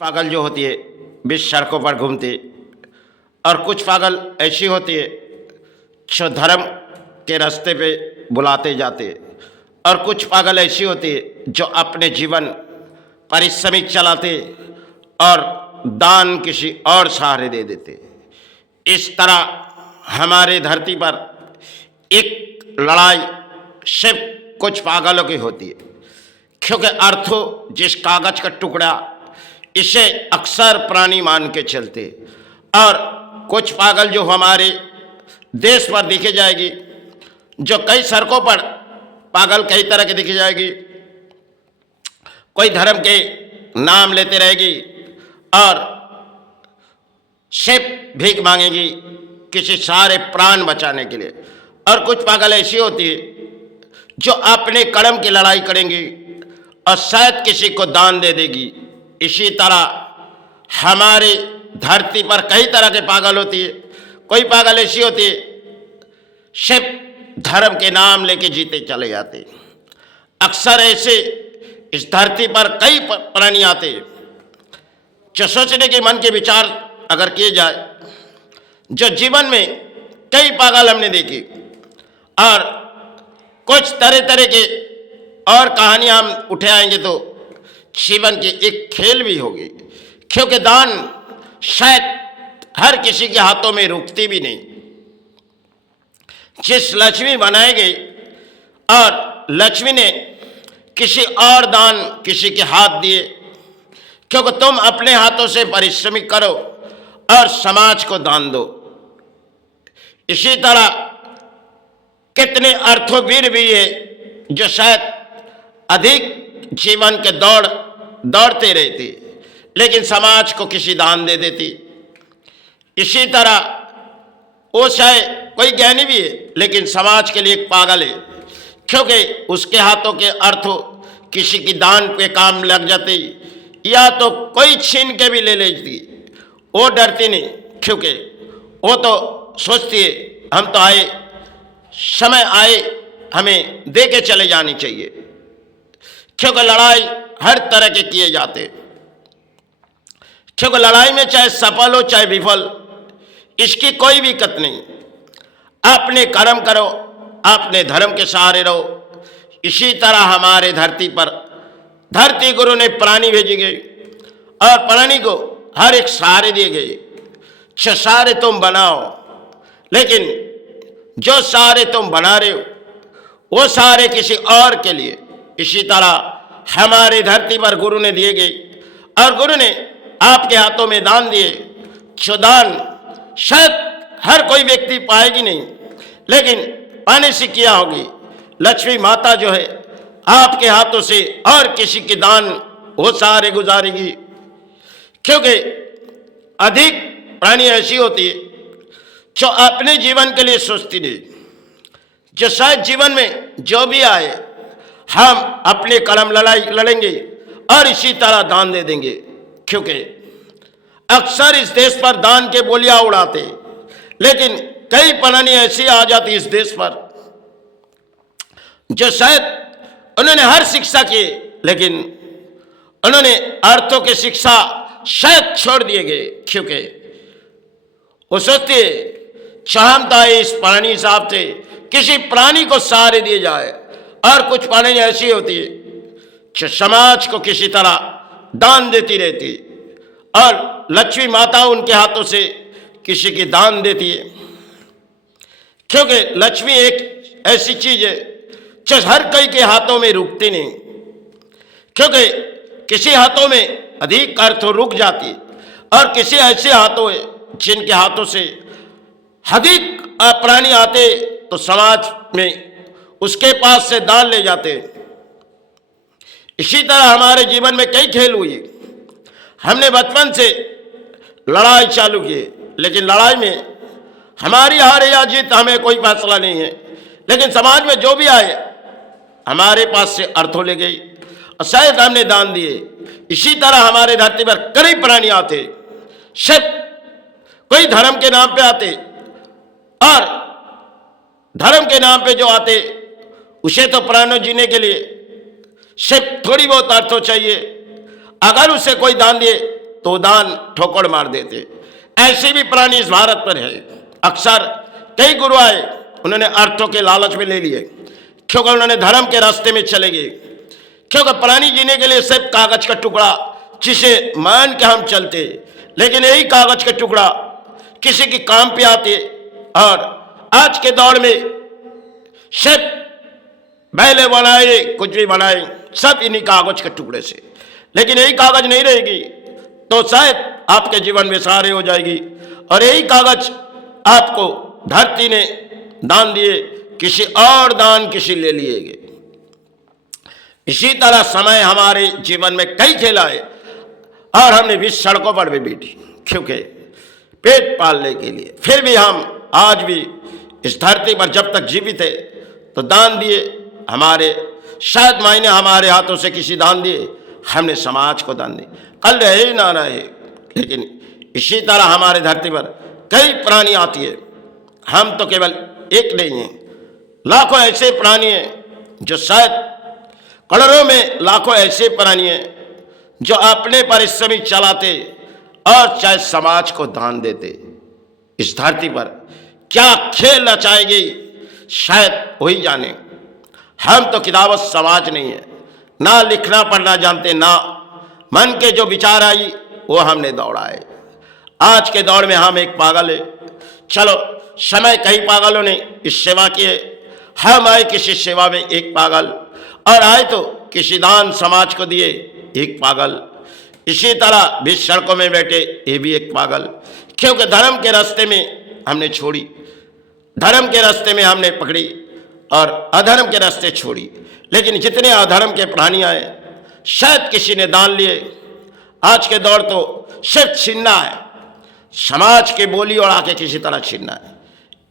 पागल जो होती है बीच सड़कों पर घूमती, और कुछ पागल ऐसी होती है जो धर्म के रास्ते पे बुलाते जाते, और कुछ पागल ऐसी होती है जो अपने जीवन पारिश्रमिक चलाते और दान किसी और सहारे दे देते। इस तरह हमारे धरती पर एक लड़ाई सिर्फ कुछ पागलों की होती है, क्योंकि अर्थों जिस कागज का टुकड़ा इसे अक्सर प्राणी मान के चलते, और कुछ पागल जो हमारे देश पर दिखे जाएगी, जो कई सड़कों पर पागल कई तरह के दिखे जाएगी। कोई धर्म के नाम लेते रहेगी और सिर्फ भीख मांगेगी किसी सारे प्राण बचाने के लिए, और कुछ पागल ऐसी होती है जो अपने कर्म की लड़ाई करेंगी और शायद किसी को दान दे देगी। इसी तरह हमारी धरती पर कई तरह के पागल होती है। कोई पागल ऐसी होती है सिर्फ धर्म के नाम लेके जीते चले जाते। अक्सर ऐसे इस धरती पर कई प्राणी आते जो सोचने के मन के विचार अगर किए जाए, जो जीवन में कई पागल हमने देखी, और कुछ तरह तरह के और कहानियां हम उठे आएंगे तो जीवन की एक खेल भी होगी, क्योंकि दान शायद हर किसी के हाथों में रुकती भी नहीं। जिस लक्ष्मी बनाई गई और लक्ष्मी ने किसी और दान किसी के हाथ दिए, क्योंकि तुम अपने हाथों से परिश्रमिक करो और समाज को दान दो। इसी तरह कितने अर्थवीर भी है जो शायद अधिक जीवन के दौड़ते रहते, लेकिन समाज को किसी दान दे देती। इसी तरह वो शायद कोई ज्ञानी भी है, लेकिन समाज के लिए एक पागल है, क्योंकि उसके हाथों के अर्थों किसी की दान पे काम लग जाते, या तो कोई छीन के भी ले लेती। वो डरती नहीं, क्योंकि वो तो सोचती है हम तो आए, समय आए हमें दे के चले जानी चाहिए, क्योंकि लड़ाई हर तरह के किए जाते, क्योंकि लड़ाई में चाहे सफल हो चाहे विफल, इसकी कोई भी दिक्कत नहीं। अपने कर्म करो, अपने धर्म के सहारे रहो। इसी तरह हमारे धरती पर धरती गुरु ने प्राणी भेजी गई, और प्राणी को हर एक सहारे दिए गए। छह सहारे तुम बनाओ, लेकिन जो सहारे तुम बना रहे हो वो सहारे किसी और के लिए। इसी तरह हमारे धरती पर गुरु ने दिए गए, और गुरु ने आपके हाथों में दान दिए। जो दान शायद हर कोई व्यक्ति पाएगी नहीं, लेकिन पाने से किया होगी। लक्ष्मी माता जो है आपके हाथों से और किसी के दान वो सहारे गुजारेगी, क्योंकि अधिक प्राणी ऐसी होती है जो अपने जीवन के लिए सोचती नहीं, जो शायद जीवन में जो भी आए हम अपने कर्म लड़ेंगे और इसी तरह दान दे देंगे। क्योंकि अक्सर इस देश पर दान के बोलियां उड़ाते, लेकिन कई प्राणी ऐसी आ जाती इस देश पर जो शायद उन्होंने हर शिक्षा की, लेकिन उन्होंने अर्थों की शिक्षा शायद छोड़ दिए गए, क्योंकि वो सोचते चाहता है इस प्राणी हिसाब से किसी प्राणी को सहारे दिए जाए। और कुछ प्राणी ऐसी होती है जो समाज को किसी तरह दान देती रहती, और लक्ष्मी माता उनके हाथों से किसी की दान देती है, क्योंकि लक्ष्मी एक ऐसी चीज है जो हर कोई के हाथों में रुकती नहीं, क्योंकि किसी हाथों में अधिक अर्थ रुक जाती, और किसी ऐसे हाथों है जिनके हाथों से अधिक प्राणी आते तो समाज में उसके पास से दान ले जाते। इसी तरह हमारे जीवन में कई खेल हुई। हमने बचपन से लड़ाई चालू की, लेकिन लड़ाई में हमारी हार या जीत हमें कोई फैसला नहीं है, लेकिन समाज में जो भी आए हमारे पास से अर्थों ले गई, और शायद हमने दान दिए। इसी तरह हमारे धरती पर कई प्राणी आते, सिर्फ कोई धर्म के नाम पे आते, और धर्म के नाम पे जो आते उसे तो प्राणों जीने के लिए सिर्फ थोड़ी बहुत अर्थों चाहिए। अगर उसे कोई दान दिए तो दान ठोकर मार देते। ऐसे भी प्राणी इस भारत पर है। अक्सर कई गुरु आए, उन्होंने अर्थों के लालच में ले लिए, क्योंकि उन्होंने धर्म के रास्ते में चले गए, क्योंकि प्राणी जीने के लिए सिर्फ कागज का टुकड़ा जिसे मान के हम चलते, लेकिन यही कागज का टुकड़ा किसी के काम पे आते। और आज के दौर में सिर्फ बैले बनाए, कुछ भी बनाए, सब इन्हीं कागज के टुकड़े से। लेकिन यही कागज नहीं रहेगी तो शायद आपके जीवन में सारे हो जाएगी। और यही कागज आपको धरती ने दान दिए, किसी और दान किसी ले लिए। इसी तरह समय हमारे जीवन में कई खेला है और हमने भी सड़कों पर भी बैठी, क्योंकि पेट पालने के लिए। फिर भी हम आज भी इस धरती पर जब तक जीवित है तो दान दिए। हमारे शायद मायने हमारे हाथों से किसी दान दिए, हमने समाज को दान दिए, कल रहे ना रहे। लेकिन इसी तरह हमारे धरती पर कई प्राणी आती है। हम तो केवल एक नहीं हैं, लाखों ऐसे प्राणी हैं, जो शायद करोड़ों में लाखों ऐसे प्राणी हैं जो अपने परिश्रमी चलाते और चाहे समाज को दान देते। इस धरती पर क्या खेल रचाएगी शायद वही जाने। हम तो किताबत समाज नहीं है, ना लिखना पढ़ना जानते, ना मन के जो विचार आई वो हमने दौड़ाए। आज के दौर में हम एक पागल है। चलो समय कई पागलों ने इस सेवा की है, हम आए किसी सेवा में एक पागल, और आए तो किसी दान समाज को दिए एक पागल। इसी तरह भी सड़कों में बैठे ये भी एक पागल, क्योंकि धर्म के रास्ते में हमने छोड़ी, धर्म के रास्ते में हमने पकड़ी और अधर्म के रास्ते छोड़ी। लेकिन जितने अधर्म के प्राणी आए शायद किसी ने दान लिए। आज के दौर तो सिर्फ छीनना है, समाज के बोली और आके किसी तरह छीनना है।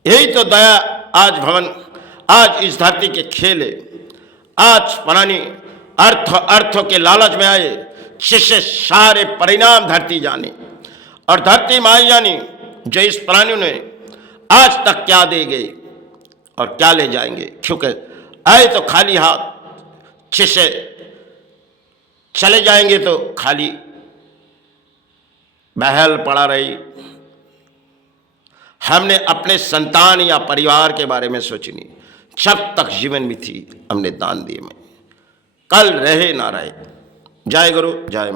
यही तो दया आज भवन, आज इस धरती के खेल है। आज प्राणी अर्थों के लालच में आए, जिससे सारे परिणाम धरती जाने और धरती माई जानी, जो इस प्राणियों ने आज तक क्या दे गए और क्या ले जाएंगे। क्योंकि आए तो खाली हाथ, जिससे चले जाएंगे तो खाली बहल पड़ा रही। हमने अपने संतान या परिवार के बारे में सोचनी, जब तक जीवन में थी हमने दान दिए में, कल रहे ना रहे। जय गुरु जय